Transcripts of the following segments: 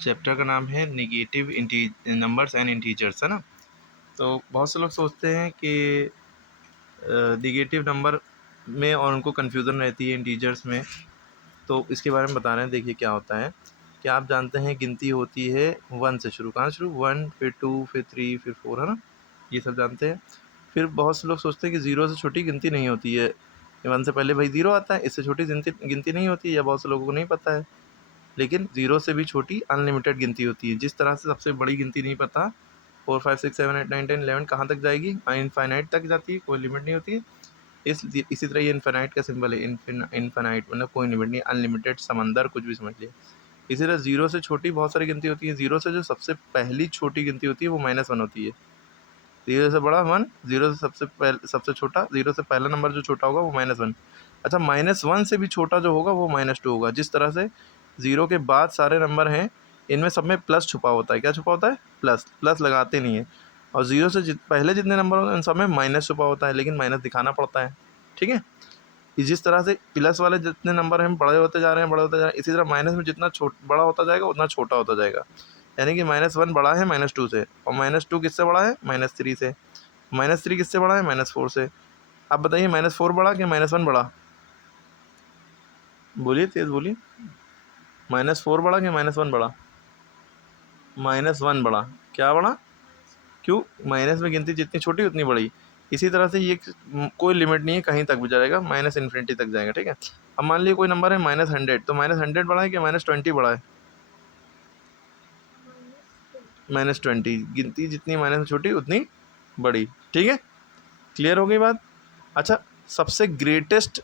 Chapter का नाम है निगेटिव नंबर्स एंड इंटीजर्स, है ना। तो बहुत से लोग सोचते हैं कि निगेटिव नंबर में और उनको कन्फ्यूज़न रहती है इंटीजर्स में। तो इसके बारे में बता रहे हैं, देखिए क्या होता है कि आप जानते हैं गिनती होती है 1 से शुरू। कहाँ शुरू? 1, फिर 2, फिर 3, फिर 4, है ना, ये सब जानते हैं। फिर बहुत से लोग सोचते हैं कि 0 से छोटी गिनती नहीं होती है। 1 से पहले भाई 0 आता है, इससे छोटी गिनती नहीं होती है, या बहुत से लोगों को नहीं पता है। लेकिन 0 से भी छोटी अनलिमिटेड गिनती होती है। जिस तरह से सबसे बड़ी गिनती नहीं पता 4, 5, 6, 7, 8, 9, 10, 11 कहाँ तक जाएगी, इनफाइनाइट तक जाती है, कोई लिमिट नहीं होती है। इसी तरह ये इनफाइनाइट का सिंबल है, इनफाइनाइट मतलब कोई लिमिट नहीं, अनलिमिटेड समंदर कुछ भी समझ लिए। इसी तरह 0 से छोटी बहुत सारी गिनती होती है। 0 से जो सबसे पहली छोटी गिनती होती है वो -1 होती है। 0 से बड़ा 1, 0 से सबसे छोटा, 0 से पहला नंबर जो छोटा होगा वो -1। अच्छा, -1 से भी छोटा जो होगा वो -2 होगा। जिस तरह से 0 के बाद सारे नंबर हैं, इनमें सब में प्लस छुपा होता है। क्या छुपा होता है? प्लस। प्लस लगाते नहीं है। और 0 से पहले जितने नंबर होते हैं उन सब में माइनस छुपा होता है, लेकिन माइनस दिखाना पड़ता है। ठीक है। जिस तरह से प्लस वाले जितने नंबर हैं बड़े होते जा रहे हैं, बड़े होते जा रहे हैं, इसी तरह माइनस में जितना बड़ा होता जाएगा उतना छोटा होता जाएगा। यानी कि -1 बड़ा है -2 से, और -2 किससे बड़ा है? -3 से। -3 किससे बड़ा है? -4 से। अब बताइए -4 बड़ा कि -1 बड़ा? बोलिए, तेज़ बोलिए। -4 बड़ा कि -1 बड़ा? -1 बड़ा। क्या बड़ा? क्यों? माइनस में गिनती जितनी छोटी उतनी बड़ी। इसी तरह से ये कोई लिमिट नहीं है, कहीं तक भी जाएगा, -इन्फिनिटी तक जाएगा। ठीक है। अब मान लीजिए कोई नंबर है -100, तो -100 बड़ा है कि -20 बड़ा है? -20। गिनती जितनी माइनस में छोटी उतनी बड़ी। ठीक है, क्लियर हो गई बात। अच्छा, सबसे ग्रेटेस्ट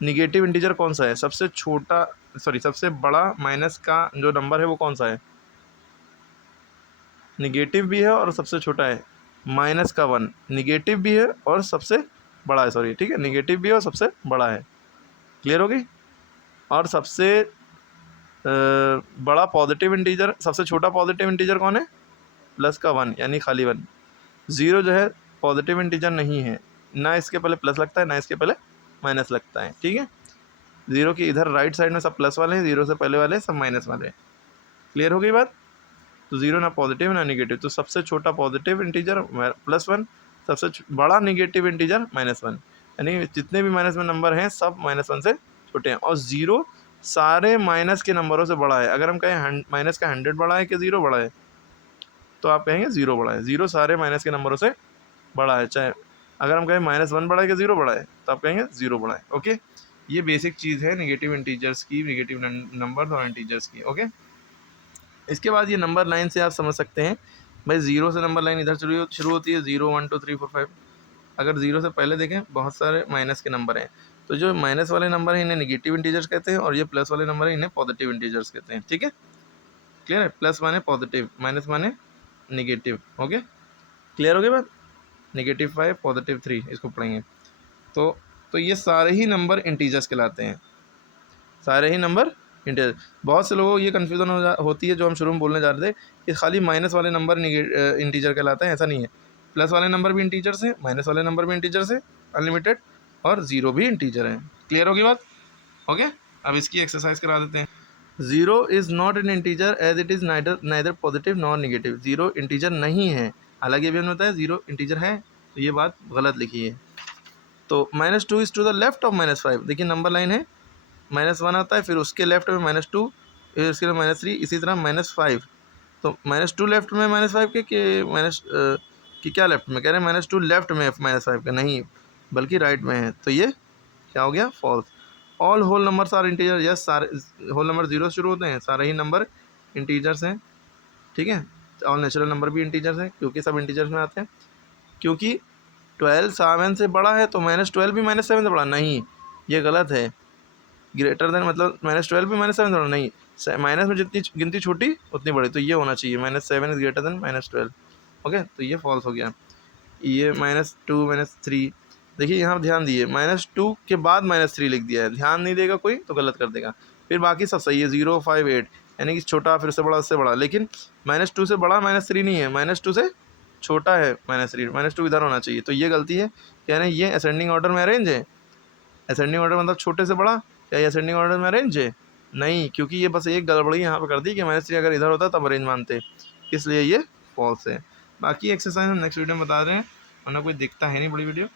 निगेटिव इंटीजर कौन सा है? सबसे छोटा, सॉरी, सबसे बड़ा माइनस का जो नंबर है वो कौन सा है? निगेटिव भी है और सबसे छोटा है। -1 निगेटिव भी है और सबसे बड़ा है, सॉरी, ठीक है, निगेटिव भी है और सबसे बड़ा है। क्लियर हो गई। और सबसे बड़ा पॉजिटिव इंटीजर, सबसे छोटा पॉजिटिव इंटीजर कौन है? +1, यानी खाली 1। 0 जो है पॉजिटिव इंटीजर नहीं है, ना इसके पहले प्लस लगता है ना इसके पहले माइनस लगता है। ठीक है। 0 की इधर राइट साइड में सब प्लस वाले हैं, 0 से पहले वाले सब माइनस वाले हैं। क्लियर हो गई बात। तो 0 ना पॉजिटिव ना निगेटिव, तो सबसे छोटा पॉजिटिव इंटीजर +1, सबसे बड़ा निगेटिव इंटीजर -1। यानी जितने भी माइनस में नंबर हैं सब -1 से छोटे हैं। और 0 सारे माइनस के नंबरों से बड़ा है। अगर हम कहें माइनस का 100 बड़ा है कि 0 बड़ा है, तो आप कहेंगे 0 बड़ा है। 0 सारे माइनस के नंबरों से बड़ा है। चाहे अगर हम कहें -1 बड़ा है कि 0 बड़ा है, तो आप कहेंगे 0 बड़ा है। ओके, ये बेसिक चीज़ है निगेटिव इंटीजर्स की, निगेटिव नंबर्स और इंटीजर्स की। ओके, इसके बाद ये नंबर लाइन से आप समझ सकते हैं भाई, 0 से नंबर लाइन इधर शुरू होती है, 0, 1, 2, 3, 4, 5। अगर 0 से पहले देखें बहुत सारे माइनस के नंबर हैं, तो जो माइनस वाले नंबर हैं इन्हें निगेटिव इंटीजर्स कहते हैं, और ये प्लस वाले नंबर हैं इन्हें पॉजिटिव इंटीजर्स कहते हैं। ठीक है, क्लियर है। प्लस माने पॉजिटिव, माइनस माने निगेटिव। ओके, क्लियर हो गई बात। -5, +3 इसको पढ़ेंगे। तो ये सारे ही नंबर इंटीजर्स कहलाते हैं, सारे ही नंबर इंटीजर। बहुत से लोगों को ये कन्फ्यूज़न होती है, जो हम शुरू में बोलने जा रहे थे, कि खाली माइनस वाले नंबर इंटीजर कहलाते हैं। ऐसा नहीं है, प्लस वाले नंबर भी इंटीजर्स हैं, माइनस वाले नंबर भी इंटीजर्स हैं अनलिमिटेड, और 0 भी इंटीजर है। क्लियर होगी बात। ओके, अब इसकी एक्सरसाइज करा देते हैं। 0 is not an integer as it is neither positive nor negative. 0 integer नहीं है, हालांकि अभी हमने बताया 0 इंटीजर है, तो ये बात गलत लिखी है। तो -2 is to the left of -5। देखिए नंबर लाइन है, -1 आता है, फिर उसके लेफ्ट में -2, फिर उसके -3, इसी तरह -5। तो -2 लेफ्ट में -5 के, कि माइनस कि क्या लेफ्ट में? कह रहे हैं -2 लेफ्ट में -5 के, नहीं बल्कि राइट में है। तो ये क्या हो गया? False. All whole numbers are integer. Yes, सारे होल नंबर 0 से शुरू होते हैं, सारे ही नंबर इंटीजर्स हैं। ठीक है, ऑल नेचुरल नंबर भी इंटीजर्स हैं, क्योंकि सब इंटीजर्स में आते हैं। क्योंकि 12 7 से बड़ा है, तो -12 भी -7 से बड़ा नहीं, ये गलत है। ग्रेटर देन मतलब -12 भी -7 थोड़ा नहीं, माइनस में जितनी गिनती छोटी उतनी बड़ी, तो ये होना चाहिए -7 इज़ ग्रेटर देन -12। ओके, तो ये फॉल्स हो गया। ये -2 -3, देखिए यहाँ ध्यान दिए, -2 के बाद -3 लिख दिया है, ध्यान नहीं देगा कोई तो गलत कर देगा। फिर बाकी सब सही है, 0, 5, 8, यानी कि छोटा फिर से बड़ा उससे बड़ा, लेकिन -2 से बड़ा -3 नहीं है, -2 से छोटा है -3, -2 इधर होना चाहिए, तो ये गलती है। कह रहे हैं ये असेंडिंग ऑर्डर में अरेंज है। असेंडिंग ऑर्डर मतलब छोटे से बड़ा, क्या ये असेंडिंग ऑर्डर में अरेंज है? नहीं, क्योंकि ये बस एक गड़बड़ी यहाँ पे कर दी कि -3 अगर इधर होता तब रेंज मानते, इसलिए ये फॉल्स है। बाकी एक्सरसाइज हम नेक्स्ट वीडियो में बता रहे हैं, वरना कोई दिखता है नहीं बड़ी वीडियो।